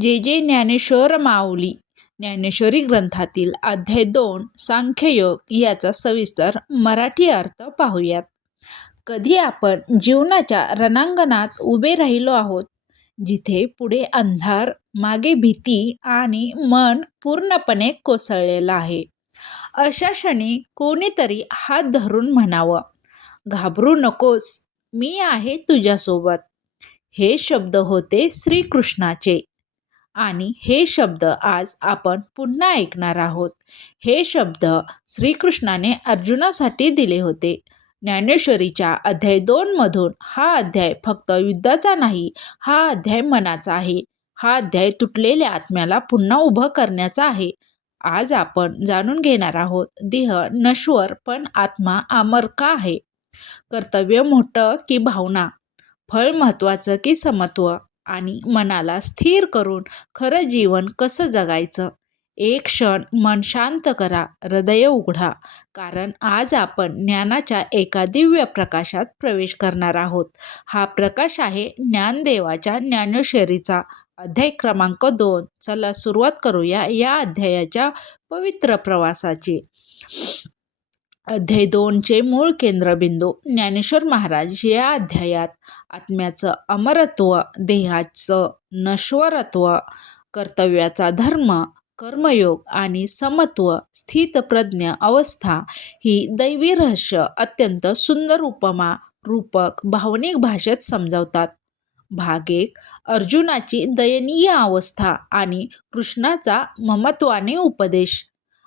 जे जे ज्ञानेश्वर माऊली ज्ञानेश्वरी ग्रंथातील अध्याय दोन सांख्ययोग याचा सविस्तर मराठी अर्थ पाहूयात. कधी आपण जीवनाच्या रणांगणात उभे राहिलो आहोत जिथे पुढे अंधार मागे भीती आणि मन पूर्णपणे कोसळलेलं आहे. अशा क्षणी कोणीतरी हात धरून म्हणावं घाबरू नकोस मी आहे तुझ्यासोबत. हे शब्द होते श्रीकृष्णाचे. आणि हे शब्द आज आपण पुन्हा ऐकणार आहोत. हे शब्द श्रीकृष्णाने अर्जुनासाठी दिले होते. ज्ञानेश्वरीच्या अध्याय दोनमधून हा अध्याय फक्त युद्धाचा नाही हा अध्याय मनाचा आहे. हा अध्याय तुटलेल्या आत्म्याला पुन्हा उभं करण्याचा आहे. आज आपण जाणून घेणार आहोत देह नश्वर पण आत्मा अमर का आहे. कर्तव्य मोठं की भावना? फळ महत्त्वाचं की समत्व? आणि मनाला स्थिर करून खरं जीवन कसं जगायचं? एक क्षण मन शांत करा हृदय उघडा. कारण आज आपण ज्ञानाच्या एका दिव्य प्रकाशात प्रवेश करणार आहोत. हा प्रकाश आहे ज्ञानदेवाच्या ज्ञानेश्वरीचा अध्याय क्रमांक दोन. चला सुरुवात करूया या अध्यायाच्या पवित्र प्रवासाची. अध्याय दोनचे मूळ केंद्रबिंदू. ज्ञानेश्वर महाराज या अध्यायात आत्म्याचं अमरत्व देहाचं नश्वरत्व कर्तव्याचा धर्म कर्मयोग आणि समत्व स्थितप्रज्ञ अवस्था ही दैवी रहस्य अत्यंत सुंदर उपमा रूपक भावनिक भाषेत समजावतात. भाग एक अर्जुनाची दयनीय अवस्था आणि कृष्णाचा ममत्वाने उपदेश.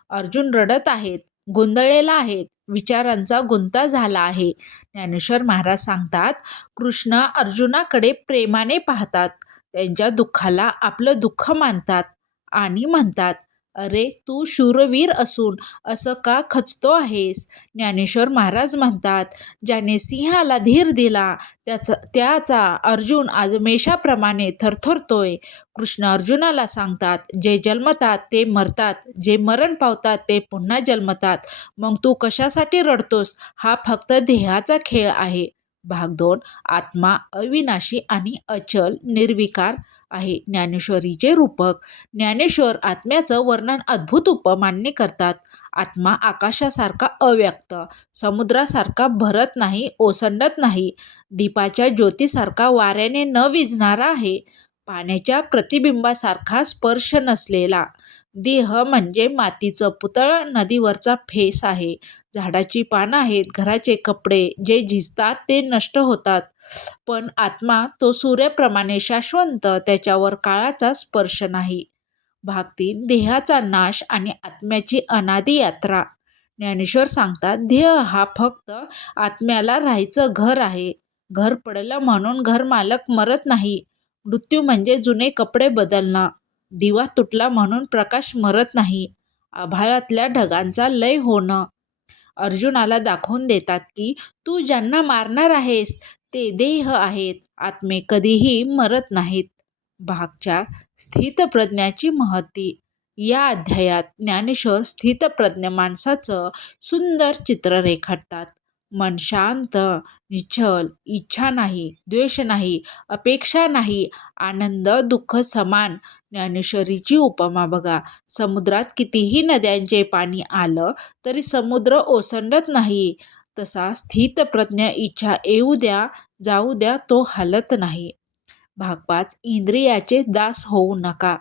अर्जुन रडत आहेत. गोंधळलेला आहेत विचारांचा गुंता झाला आहे. ज्ञानेश्वर महाराज सांगतात कृष्ण अर्जुनाकडे प्रेमाने पाहतात. त्यांच्या दुःखाला आपलं दुःख मानतात आणि म्हणतात अरे तू शूरवीर असून असं का खचतो आहेस? ज्ञानेश्वर महाराज म्हणतात ज्याने सिंहाला धीर दिला त्याचा त्याचा अर्जुन आज मेषाप्रमाणे थरथरतोय. कृष्ण अर्जुनाला सांगतात जे जन्मतात ते मरतात जे मरण पावतात ते पुन्हा जन्मतात. मग तू कशासाठी रडतोस? हा फक्त देहाचा खेळ आहे. भाग दोन आत्मा अविनाशी आणि अचल निर्विकार आहे. ज्ञानेश्वरीचे रूपक ज्ञानेश्वर आत्म्याचं वर्णन अद्भुत उपमान्य करतात. आत्मा आकाशासारखा अव्यक्त समुद्रासारखा भरत नाही ओसंडत नाही. दीपाच्या ज्योतीसारखा वाऱ्याने न विझणारा आहे. पाण्याच्या प्रतिबिंबासारखा स्पर्श नसलेला. देह म्हणजे मातीचं पुतळ नदीवरचा फेस आहे. झाडाची पानं आहेत घराचे कपडे जे झिजतात ते नष्ट होतात. पण आत्मा तो सूर्याप्रमाणे शाश्वत त्याच्यावर काळाचा स्पर्श नाही. भाग तीन देहाचा नाश आणि आत्म्याची अनादी यात्रा. ज्ञानेश्वर सांगतात देह हा फक्त आत्म्याला राहायचं घर आहे. घर पडलं म्हणून घर मालक मरत नाही. मृत्यू म्हणजे जुने कपडे बदलणं. दिवा तुटला म्हणून प्रकाश मरत नाही. आभाळातल्या ढगांचा लय होणं. अर्जुनाला दाखवून देतात की तू ज्यांना मारणार आहेस ते देह आहेत. आत्मे कधीही मरत नाहीत. भाग चार स्थितप्रज्ञाची महती. या अध्यायात ज्ञानेश्वर स्थितप्रज्ञ माणसाचं सुंदर चित्र रेखाटतात. मन शांत निश्चल इच्छा नाही द्वेष नाही अपेक्षा नाही आनंद दुःख समान. ज्ञानेश्वरीची उपमा बघा. समुद्रात कितीही नद्यांचे पाणी आलं तरी समुद्र ओसंडत नाही. तसा स्थितप्रज्ञ इच्छा येऊ द्या जाऊ द्या तो हलत नाही. भाग पाच इंद्रियाचे दास होऊ नका.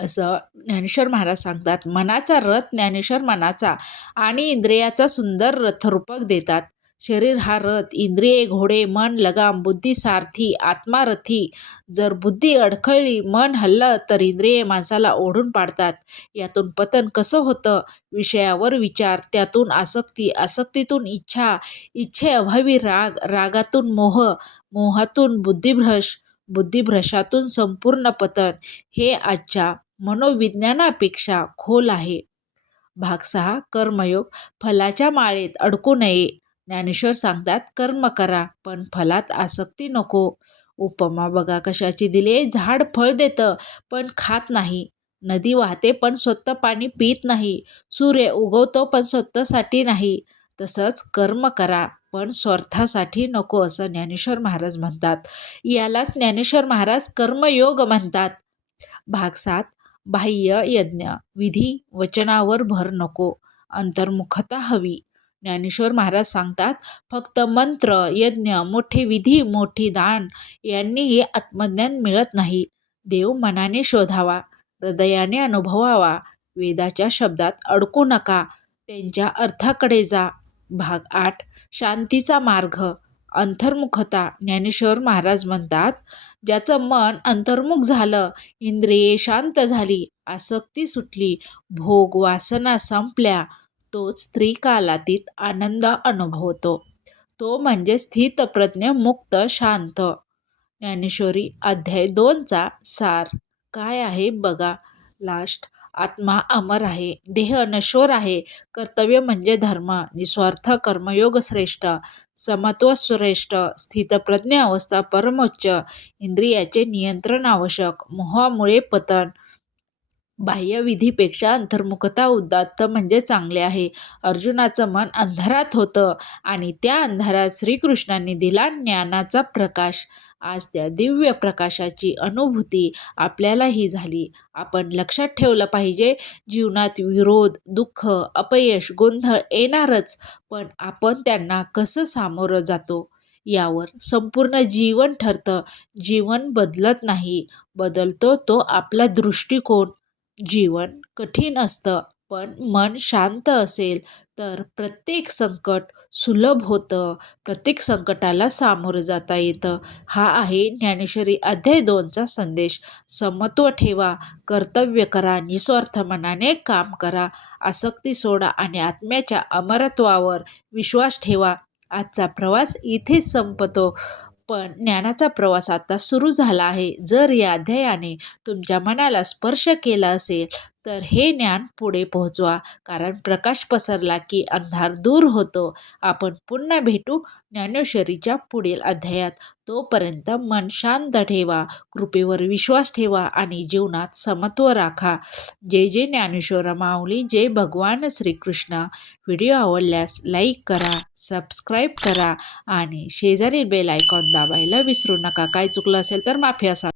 असं ज्ञानेश्वर महाराज सांगतात. मनाचा रथ ज्ञानेश्वर मनाचा आणि इंद्रियाचा सुंदर रथरूपक देतात. शरीर हा रथ इंद्रिये घोडे मन लगाम बुद्धी सारथी आत्मारथी. जर बुद्धी अडखळली मन हल्लं तर इंद्रिये माणसाला ओढून पाडतात. यातून पतन कसं होतं? विषयावर विचार त्यातून आसक्ती आसक्तीतून इच्छा इच्छेअभावी राग रागातून मोह मोहातून बुद्धिभ्रश बुद्धिभ्रशातून संपूर्ण पतन. हे आजच्या मनोविज्ञानापेक्षा खोल आहे. भाग सहा कर्मयोग. फलाच्या माळेत अडकू नये. ज्ञानेश्वर सांगतात कर्म करा पण फलात आसक्ती नको. उपमा बघा कशाची दिले झाड फळ देतं पण खात नाही. नदी वाहते पण स्वतः पाणी पित नाही. सूर्य उगवतो पण स्वतःसाठी नाही. तसंच कर्म करा पण स्वार्थासाठी नको असं ज्ञानेश्वर महाराज म्हणतात. यालाच ज्ञानेश्वर महाराज कर्मयोग म्हणतात. भाग सात बाह्य यज्ञ. विधी वचनावर भर नको. अंतर्मुखता हवी. ज्ञानेश्वर महाराज सांगतात फक्त मंत्र यज्ञ मोठे विधी मोठी दान यांनीही आत्मज्ञान मिळत नाही. देव मनाने शोधावा हृदयाने अनुभवावा. वेदाच्या शब्दात अडकू नका. त्यांच्या अर्थाकडे जा. भाग आठ. शांतीचा मार्ग. अंतर्मुखता. ज्ञानेश्वर महाराज म्हणतात ज्याचं मन अंतर्मुख झालं इंद्रिये शांत झाली आसक्ती सुटली भोग वासना संपल्या तोच त्रिकालातीत आनंद अनुभवतो. तो म्हणजे स्थितप्रज्ञ मुक्त शांत. ज्ञानेश्वरी अध्याय दोनचा सार. काय आहे बघा. लास्ट. आत्मा अमर आहे देह नश्वर आहे कर्तव्य म्हणजे धर्म निस्वार्थ कर्मयोग श्रेष्ठ समत्व श्रेष्ठ स्थितप्रज्ञ अवस्था परमोच्च इंद्रियाचे नियंत्रण आवश्यक मोहामुळे पतन. बाह्यविधीपेक्षा अंतर्मुखता उदात्त म्हणजे चांगले आहे. अर्जुनाचं मन अंधारात होतं आणि त्या अंधारात श्रीकृष्णांनी दिला ज्ञानाचा प्रकाश. आज त्या दिव्य प्रकाशाची अनुभूती आपल्यालाही झाली. आपण लक्षात ठेवलं पाहिजे जीवनात विरोध दुःख अपयश गोंधळ येणारच पण आपण त्यांना कसं सामोरं जातो? यावर संपूर्ण जीवन ठरतं. जीवन बदलत नाही. बदलतो तो आपला दृष्टिकोन. जीवन कठीण असतं. पण मन शांत असेल तर प्रत्येक संकट सुलभ होतं. प्रत्येक संकटाला सामोरं जाता येतं. हा आहे ज्ञानेश्वरी अध्याय दोनचा संदेश. समत्व ठेवा कर्तव्य करा निस्वार्थ मनाने काम करा. आसक्ती सोडा आणि आत्म्याच्या अमरत्वावर विश्वास ठेवा. आजचा प्रवास इथेच संपतो. पण ज्ञानाचा प्रवास आता सुरू झाला आहे. जर या अध्यायाने तुमच्या मनाला स्पर्श केला असेल तर हे ज्ञान पुढे पोहोचवा. कारण प्रकाश पसरला की अंधार दूर होतो. आपण पुन्हा भेटू ज्ञानेश्वरीच्या पुढील अध्यायात. तोपर्यंत मन शांत ठेवा कृपेवर विश्वास ठेवा आणि जीवनात समत्व राखा. जय जय ज्ञानेश्वर माऊली जय भगवान श्रीकृष्ण. व्हिडिओ आवडल्यास लाईक करा सबस्क्राईब करा आणि शेजारी बेल आयकॉन दाबायला विसरू नका. काय चुकलं असेल तर माफी असा